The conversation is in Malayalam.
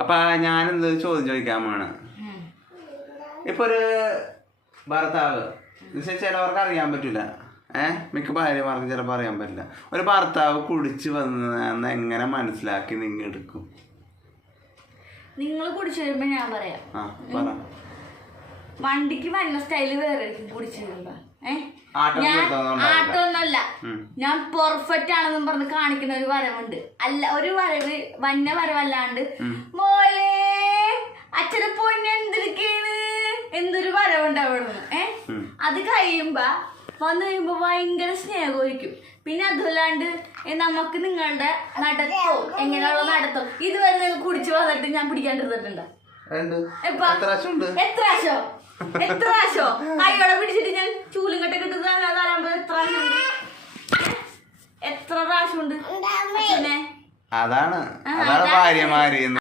അപ്പൊ ഞാനെന്ത് ചോദ്യം ചോദിക്കാൻ വേണം. ഇപ്പൊ ഒരു ഭർത്താവ് ചിലവർക്ക് അറിയാൻ പറ്റൂല, മിക്ക ഭാര്യമാർക്ക് ചിലപ്പോൾ അറിയാൻ പറ്റില്ല. ഒരു ഭർത്താവ് കുടിച്ച് വന്ന് എങ്ങനെ മനസ്സിലാക്കി നിങ്ങൾ എടുക്കും? നിങ്ങൾ കുടിച്ചു വരുമ്പോ ഞാൻ പറയാം, വണ്ടിക്ക് വരുന്ന സ്റ്റൈല് വേറെ കുടിച്ചു വരുമ്പോ. ആട്ടൊന്നല്ല, ഞാൻ പെർഫെക്റ്റ് ആണെന്നും പറഞ്ഞ് കാണിക്കുന്ന ഒരു വരവുണ്ട്. അല്ല, ഒരു വരവ് വന്ന വരവല്ലാണ്ട് മോളെ അച്ഛനെ പൊന്നെ എന്തിരിക്കാണ് എന്തൊരു വരവുണ്ട് അവിടുന്ന്. അത് കഴിയുമ്പോ വന്നു കഴിയുമ്പോ ഭയങ്കര സ്നേഹമായിരിക്കും. പിന്നെ അതുമല്ലാണ്ട് നമുക്ക് നിങ്ങളുടെ നടത്തോ എങ്ങനെയുള്ള നടത്തോ ഇതുവരെ നിങ്ങൾ കുടിച്ചു വന്നിട്ട് ഞാൻ പിടിക്കാണ്ടിരുന്നിട്ടുണ്ടോ? എത്ര പ്രാവശ്യോ കൈയോടെ പിടിച്ചിട്ട് ഞാൻ ചൂലും കെട്ടി കിട്ടുന്ന എത്ര പ്രാവശ്യം ഉണ്ട്? അതാണ് ഭാര്യമാര്